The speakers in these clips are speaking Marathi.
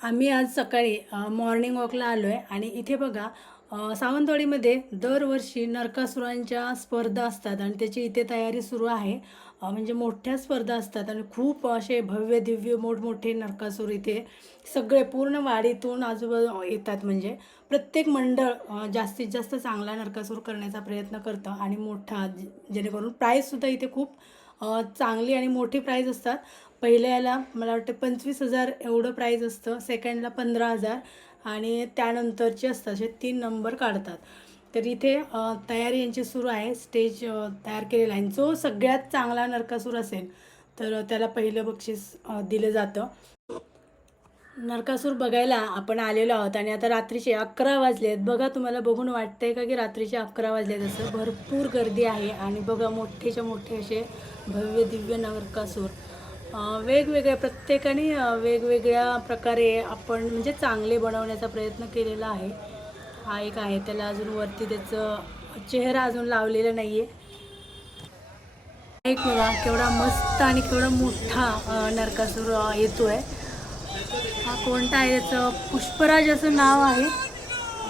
आम्ही आज सकाळी मॉर्निंग वॉकला आलो आहे आणि इथे बघा सावंतवाडीमध्ये दरवर्षी नरकासुरांच्या स्पर्धा असतात आणि त्याची इथे तयारी सुरू आहे. म्हणजे मोठ्या स्पर्धा असतात आणि खूप असे भव्य दिव्य मोठमोठे नरकासूर इथे सगळे पूर्ण वाडीतून आजूबाजू येतात. म्हणजे प्रत्येक मंडळ जास्तीत जास्त चांगला नरकासूर करण्याचा प्रयत्न करतं आणि मोठा जेणेकरून प्राईजसुद्धा इथे खूप चांगली आणि मोठी प्राईज असतात. पहिल्याला मला वाटतं 25,000 एवढं प्राईज असतं, सेकंडला 15,000 आणि त्यानंतरचे असतात. असे 3 नंबर काढतात. तर इथे तयारी यांची सुरू आहे. स्टेज तयार केलेला आहे. जो सगळ्यात चांगला नरकासूर असेल तर त्याला पहिलं बक्षीस दिलं जातं. नरकासूर बघायला आपण आलेलो आहोत आणि आता रात्रीचे 11 वाजले आहेत. बघा, तुम्हाला बघून वाटतंय का की रात्रीचे 11 वाजले आहेत असं? भरपूर गर्दी आहे आणि बघा मोठेच्या मोठे असे भव्य दिव्य नरकासूर वेगवेगळ्या प्रत्येकाने वेगवेगळ्या प्रकारे आपण म्हणजे चांगले बनवण्याचा प्रयत्न केलेला आहे. हा एक आहे, त्याला अजून वरती त्याचं चेहरा अजून लावलेला नाही आहे. एक बघा केवढा मस्त आणि केवढा मोठा नरकासूर येतो आहे. हा कोणता आहे, याचं पुष्पराज असं नाव आहे.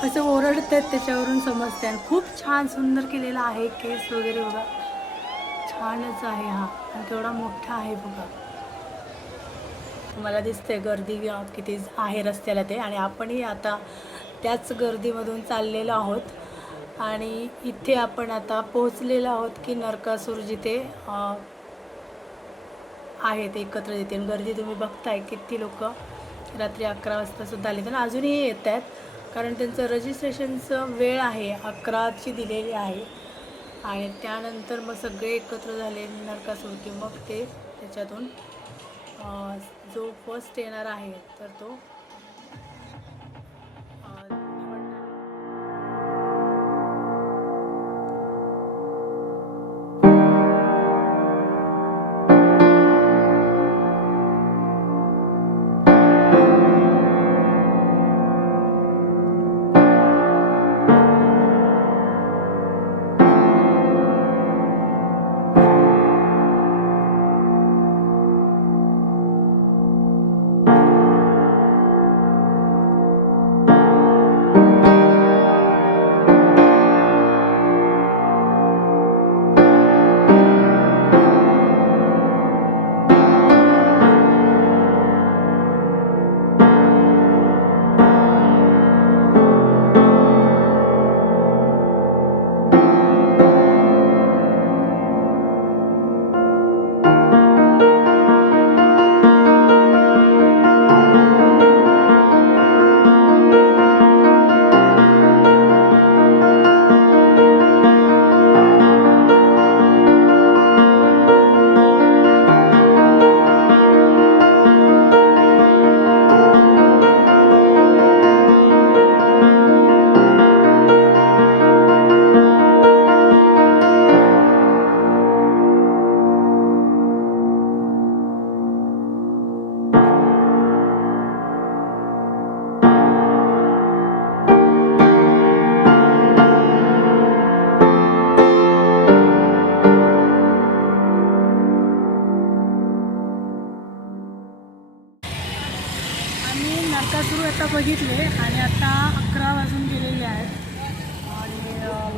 असं ओरडतात त्याच्यावरून समजते आणि खूप छान सुंदर केलेला आहे. केस वगैरे बघा छानच आहे हा आणि केवढा मोठा आहे बघा. तुम्हाला दिसते गर्दी किती आहे रस्त्याला ते, आणि आपणही आता त्याच गर्दीमधून चाललेलो आहोत आणि इथे आपण आता पोहोचलेलो आहोत की नरकासूर जिथे आहेत एकत्र येते. गर्दी तुम्ही बघताय किती लोक रात्री 11 वाजता सुद्धा आले तर अजूनही येत आहेत, कारण त्यांचं रजिस्ट्रेशनचं वेळ आहे 11ची दिलेली आहे. आणि त्यानंतर मग सगळे एकत्र झाले नरकासूर की मग ते त्याच्यातून जो फर्स्ट येणार आहे तर तो नरकासूर आता बघितले आणि आता 11 वाजून गेलेले आहेत आणि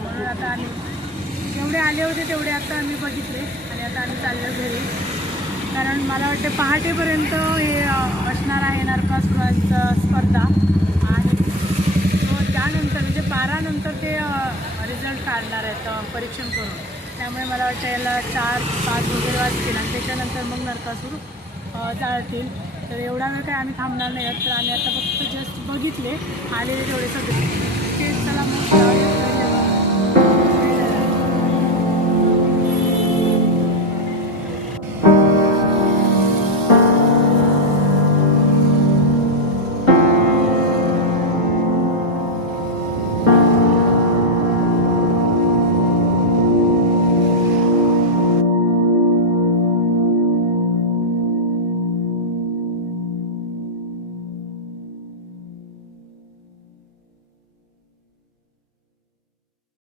म्हणून आता आम्ही जेवढे आले होते तेवढे आता आम्ही बघितले आणि आता आम्ही चाललो घरी. कारण मला वाटते पहाटेपर्यंत हे असणार आहे नरकासुरांचं स्पर्धा आणि त्यानंतर म्हणजे 12 नंतर ते रिझल्ट काढणार आहेत परीक्षण करून. त्यामुळे मला वाटतं याला 4-5 वगैरे वाजतील आणि त्याच्यानंतर मग नरकासूर जाळतील. तर एवढा वेळ काय आम्ही थांबणार नाही आहेत. तर आम्ही आता फक्त जस्ट बघितले आलेले तेवढे सगळे ते. चला मग